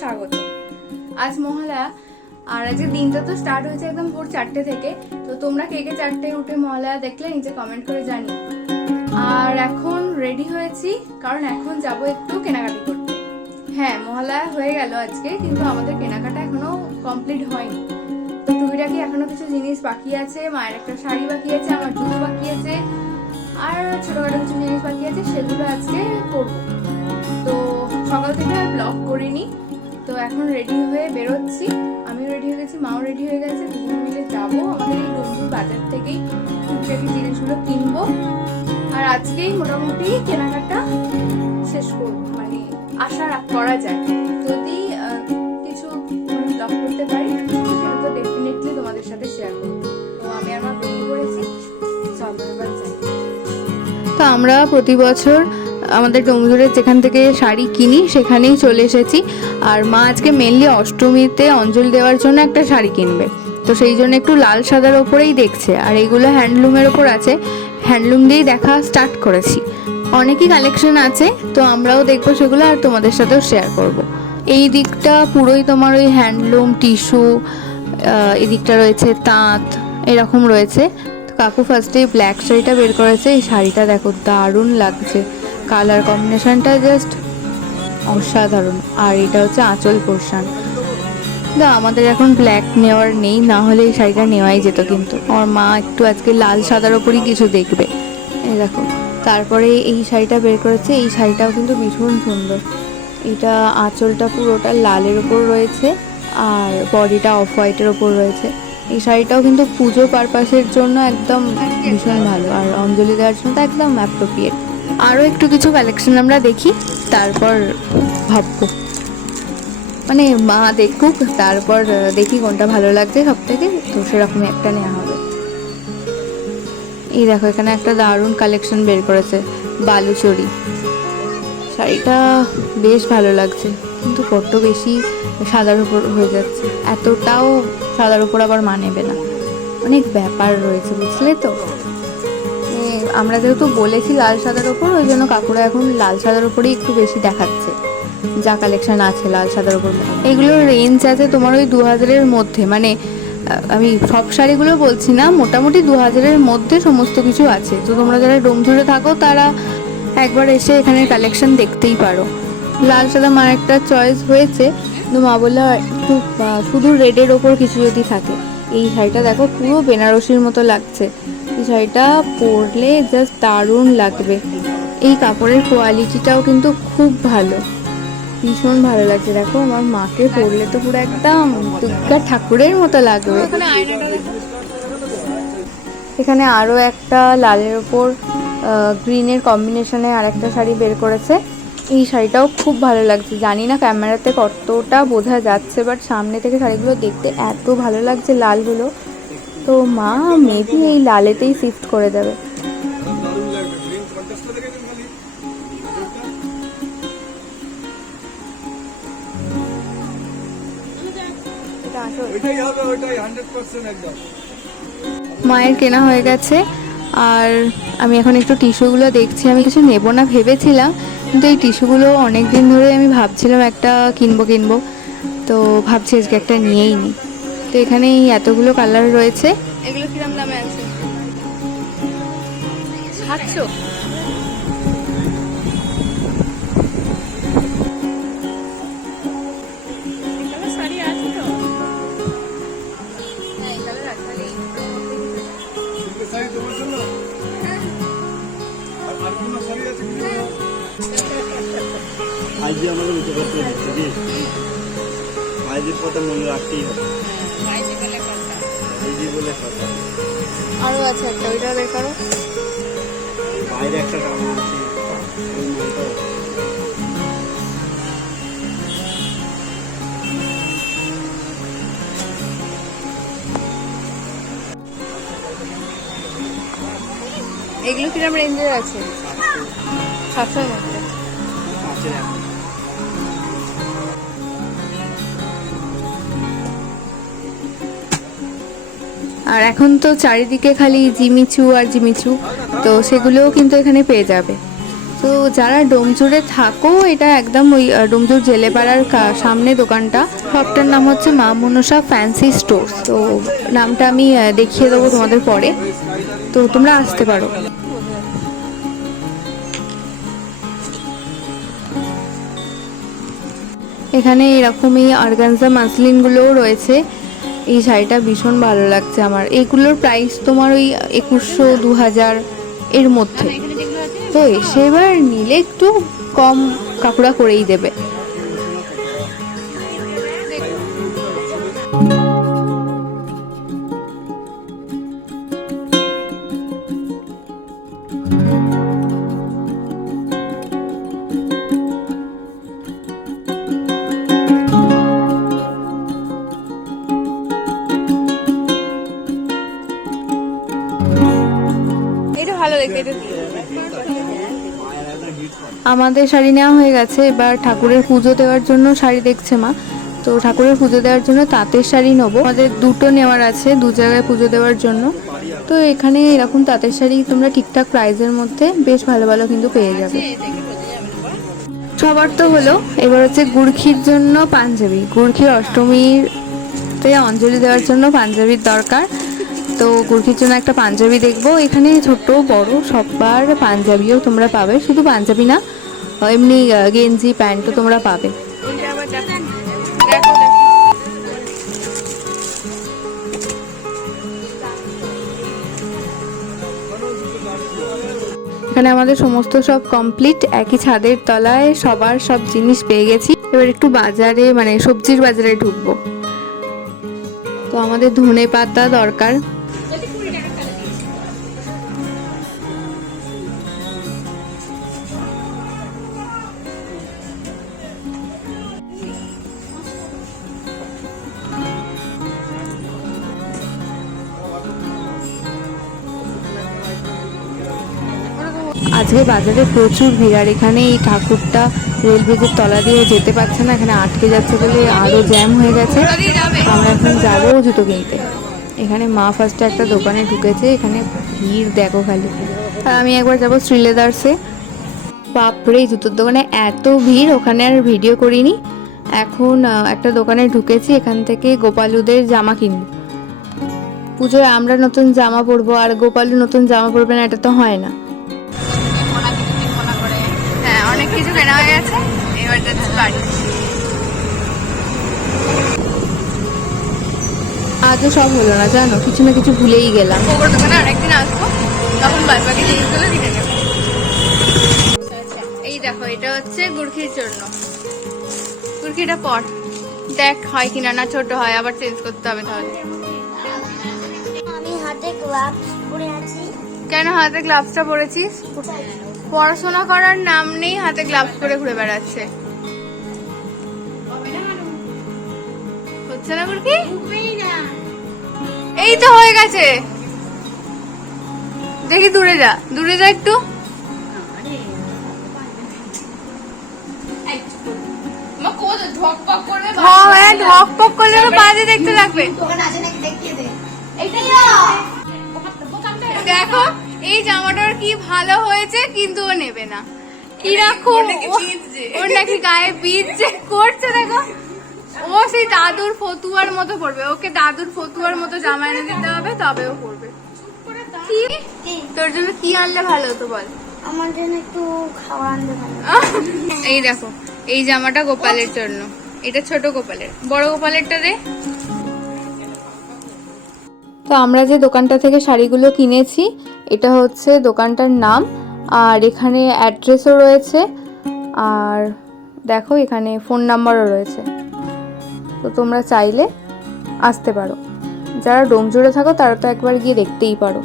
স্বাগত। আজ মহালয়া, আর আজকে দিনটা তো স্টার্ট হয়েছে একদম ভোর 4টে থেকে। তো তোমরা কে কে 4টায় উঠে মহালয়া দেখলে নিচে কমেন্ট করে জানিও। আর এখন রেডি হয়েছি কারণ এখন যাব একটু কেনাকাটি করতে। হ্যাঁ, মহালয়া হয়ে গেল আজকে, কিন্তু আমাদের কেনাকাটা এখনো কমপ্লিট হয়নি। তো টুকিটাকি এখনো কিছু জিনিস বাকি আছে, মায়ের একটা শাড়ি বাকি আছে, আমার জুতো বাকি আছে, আর ছোটখাটো কিছু জিনিস বাকি আছে, সেগুলো আজকে করবো। তো সকাল থেকে আর ব্লগ করিনি, তো এখন রেডি হয়ে বেরোচ্ছি। আমিও রেডি হয়ে গেছি, মাও রেডি হয়ে গেছে, দুজন মিলে যাবো আমাদের এই ডোমজুর বাজার থেকেই টুকিটাকি জিনিসগুলো কিনবো। আর আজকেই মোটামুটি কেনাকাটা শেষ করবো, মানে আশা করা যায় যদি কিছু ব্লগ করতে পারি সেটা তো ডেফিনেটলি তোমাদের সাথে শেয়ার করবো। তো আমি আর মা বেরিয়ে পড়েছি, চলো এবার যাই। তো আমরা প্রতি বছর আমাদের ডোমজুরের যেখান থেকে শাড়ি কিনি সেখানেই চলে এসেছি। আর মা আজকে মেনলি অষ্টমীতে অঞ্জলি দেওয়ার জন্য একটা শাড়ি কিনবে, তো সেই জন্য একটু লাল সাদার ওপরেই দেখছে। আর এইগুলো হ্যান্ডলুমের ওপর আছে, হ্যান্ডলুম দিয়েই দেখা স্টার্ট করেছি। অনেকই কালেকশন আছে, তো আমরাও দেখবো সেগুলো আর তোমাদের সাথেও শেয়ার করব। এই দিকটা পুরোই তোমার ওই হ্যান্ডলুম, টিস্যু, এদিকটা রয়েছে তাঁত, এরকম রয়েছে। কাকু ফার্স্টে ব্ল্যাক শাড়িটা বের করেছে। এই শাড়িটা দেখো দারুণ লাগছে, কালার কম্বিনেশনটা জাস্ট অসাধারণ। আর এটা হচ্ছে আঁচল পোর্শন। না, আমাদের এখন ব্ল্যাক নেওয়ার নেই, না হলে এই শাড়িটা নেওয়াই যেত, কিন্তু আমার মা একটু আজকে লাল সাদার ওপরই কিছু দেখবে। এই দেখো, তারপরে এই শাড়িটা বের করেছে। এই শাড়িটাও কিন্তু ভীষণ সুন্দর। এটা আঁচলটা পুরোটা লালের ওপর রয়েছে আর বডিটা অফ হোয়াইটের ওপর রয়েছে। এই শাড়িটাও কিন্তু পুজো পারপাসের জন্য একদম ভীষণ ভালো, আর অঞ্জলি দেওয়ার জন্য তো একদম অ্যাপ্রোপ্রিয়েট। আরও একটু কিছু কালেকশন আমরা দেখি, তারপর ভাববো, মানে মা দেখুক, তারপর দেখি কোনটা ভালো লাগছে সব থেকে, তো সেরকমই একটা নেওয়া হবে। এই দেখো, এখানে একটা দারুণ কালেকশন বের করেছে, বালুচরি। শাড়িটা বেশ ভালো লাগছে, কিন্তু বড্ড বেশি সাদার উপর হয়ে যাচ্ছে। এতটাও সাদার উপর আবার মানেবে না, অনেক ব্যাপার রয়েছে, বুঝলে তো। আমরা যেহেতু বলেছি লাল সাদার ওপর, ওই জন্য কাকুরা এখন লাল সাদার উপরেই একটু বেশি দেখাচ্ছে যা কালেকশন আছে লাল সাদার উপর। এগুলোর রেঞ্জ আছে তোমার ওই 2000-এর মধ্যে, মানে আমি সব শাড়িগুলো বলছি না, মোটামুটি 2000-এর মধ্যে সমস্ত কিছু আছে। তো তোমরা যারা ডোমজুড়ে থাকো তারা একবার এসে এখানের কালেকশন দেখতেই পারো। লাল সাদা মার একটা চয়েস হয়েছে, কিন্তু মা বললে একটু শুধু রেডের ওপর কিছু যদি থাকে। এই শাড়িটা দেখো, পুরো বেনারসির মতো লাগছে। এই শাড়িটা পরলে জাস্ট দারুণ লাগবে। এই কাপড়ের কোয়ালিটিটাও কিন্তু খুব ভালো, ভীষণ ভালো লাগছে। দেখো, আমার মাকে পরলে তো পুরো একদম দুর্গা ঠাকুরের মতো লাগবে। এখানে আরও একটা লালের ওপর গ্রিনের কম্বিনেশনে আর একটা শাড়ি বের করেছে। এই শাড়িটাও খুব ভালো লাগছে। জানি না ক্যামেরাতে কতটা বোঝা যাচ্ছে, বাট সামনে থেকে শাড়িগুলো দেখতে এত ভালো লাগছে লালগুলো। তো মা মেবি এই লালেতেই শিফট করে দেবে। মায়ের কেনা হয়ে গেছে, আর আমি এখন একটু টিস্যুগুলো দেখছি। আমি কিছু নেব না ভেবেছিলাম, কিন্তু এই টিস্যুগুলো অনেক দিন ধরে আমি ভাবছিলাম একটা কিনবো, তো ভাবছি আজকে একটা নিয়েই নিই। তো এখানে এই এতগুলো কালার রয়েছে। এগুলো কিরম দামে আছে? 700। আরো আছে একটা, ওইটা বের করো। বাইরে একটা এগুলো কিরম রেঞ্জের আছে? 700-এর মধ্যে। আর এখন তো চারিদিকে খালি জিমিচু আর জিমিচু, তো সেগুলোও কিন্তু এখানে পেয়ে যাবে। তো যারা ডোমজুড়ে থাকো, এটা একদম ওই ডোমজুড় জেলেপাড়ার সামনে দোকানটা। শপটার নাম হচ্ছে মা মনসা ফ্যান্সি স্টোর। তো নামটা আমি দেখিয়ে দেবো তোমাদের পরে, তো তোমরা আসতে পারো। এখানে এরকমই অর্গানজা মাসলিনগুলোও রয়েছে। এই শাড়িটা ভীষণ ভালো লাগছে আমার। এইগুলোর প্রাইস তোমার ওই 2100 2000 এর মধ্যে। তো এসে এবার নিলে একটু কম কাকুরা করেই দেবে। আমাদের শাড়ি নেওয়া হয়ে গেছে, এবার ঠাকুরের পুজো দেওয়ার জন্য শাড়ি দেখছে মা। তো ঠাকুরের পুজো দেওয়ার জন্য তাঁতের শাড়ি নেবো। আমাদের দুটো নেওয়ার আছে, দু জায়গায় পুজো দেওয়ার জন্য। তো এখানে এরকম তাঁতের শাড়ি তোমরা ঠিকঠাক প্রাইসের মধ্যে বেশ ভালো ভালো কিন্তু পেয়ে যাবে। সবার তো হলো, এবার হচ্ছে গুড়খির জন্য পাঞ্জাবি। গুড়খির অষ্টমীতে অঞ্জলি দেওয়ার জন্য পাঞ্জাবির দরকার। তো গুড়খির জন্য একটা পাঞ্জাবি দেখবো। এখানে ছোট বড় সবার পাঞ্জাবিও তোমরা পাবে, শুধু পাঞ্জাবি না, এমনি গেঞ্জি প্যান্টও তোমরা পাবে। এখানে আমাদের সমস্ত সব কমপ্লিট, একই ছাদের তলায় সবার সব জিনিস পেয়ে গেছি। এবার একটু বাজারে মানে সবজির বাজারে ঢুকবো। তো আমাদের ধনে পাতা দরকার। আজকে বাজারে প্রচুর ভিড়, আর এখানে এই ঠাকুরটা রেল ব্রিজের তলা দিয়ে যেতে পারছে না, এখানে আটকে যাচ্ছে বলে আরো জ্যাম হয়ে গেছে। আমরা এখন যাবো জুতো কিনতে। এখানে মা ফার্স্টে একটা দোকানে ঢুকেছে, এখানে ভিড় দেখো খালি। আর আমি একবার যাবো শ্রীলেদার্সে। বাপরে, জুতোর দোকানে এত ভিড়, ওখানে আর ভিডিও করিনি। এখন একটা দোকানে ঢুকেছি, এখান থেকে গোপালুদের জামা কিনবো। পুজোয় আমরা নতুন জামা পরবো আর গোপালু নতুন জামা পরবে না, এটা তো হয় না। হ্যাঁ, অনেক কিছু কেনা হয়ে গেছে, এবার যাচ্ছি বাড়ি। আজও সব হলো না জানো, কিছু না কিছু ভুলেই গেলাম। দোকানে আরেকদিন আসবো, তখন বাকি জিনিসগুলো কিনে নেবো। এই দেখো, এটা হচ্ছে গুড়খির জন্য। গুড়খিটা পট দেখ হয় কিনা, না ছোট হয়, আবার চেঞ্জ করতে হবে তাহলে। আমি হাতে গ্লাভস পরে আছি। কেন হাতে গ্লাভসটা পরেছিস? পড়াশোনা করার নাম নেই, হাতে গ্লাভস পরে ঘুরে বেড়াচ্ছে। হচ্ছে না গুড়কি? এই তো হয়ে গেছে, দেখি দূরে যা, দূরে যা একটু। ঢকপক করলে বাজে দেখতে লাগবে। দেখো এই জামাটার কি ভালো হয়েছে, কিন্তু ও নেবে না। কিরকম ওর নাকি গায়ে বিজছে করছে, দেখো। ও সেই দাদুর ফতুয়ার মতো পড়বে, ওকে দাদুর ফতুয়ার মতো জামা এনে দিতে হবে, তবে ও পড়বে। কি তোর জন্য কি আনলে ভালো হতো বল? আমার জন্য একটু খাবার আনতে ভালো। এই দেখো, এই জামাটা গোপালের জন্য, এটা ছোট গোপালের, বড় গোপালেরটা দে। তো আমরা যে দোকানটা থেকে শাড়িগুলো কিনেছি, এটা হচ্ছে দোকানটার নাম, আর এখানে অ্যাড্রেসও রয়েছে, আর দেখো এখানে ফোন নাম্বারও রয়েছে। তো তোমরা চাইলে আসতে পারো, যারা ডোমজুড়ে থাকো তারা তো একবার গিয়ে দেখতেই পারো।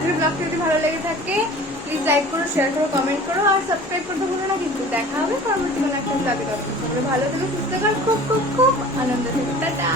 ব্লগটা যদি ভালো লেগে থাকে প্লিজ লাইক করো, শেয়ার করো, কমেন্ট করো, আর সাবস্ক্রাইব করতে ভুলো না। কিন্তু দেখা হবে পরবর্তী কোনো একটা ব্লগে। তোমরা ভালো থেকো, সুস্থ থাকো, খুব খুব খুব আনন্দ থেকো। টাটা।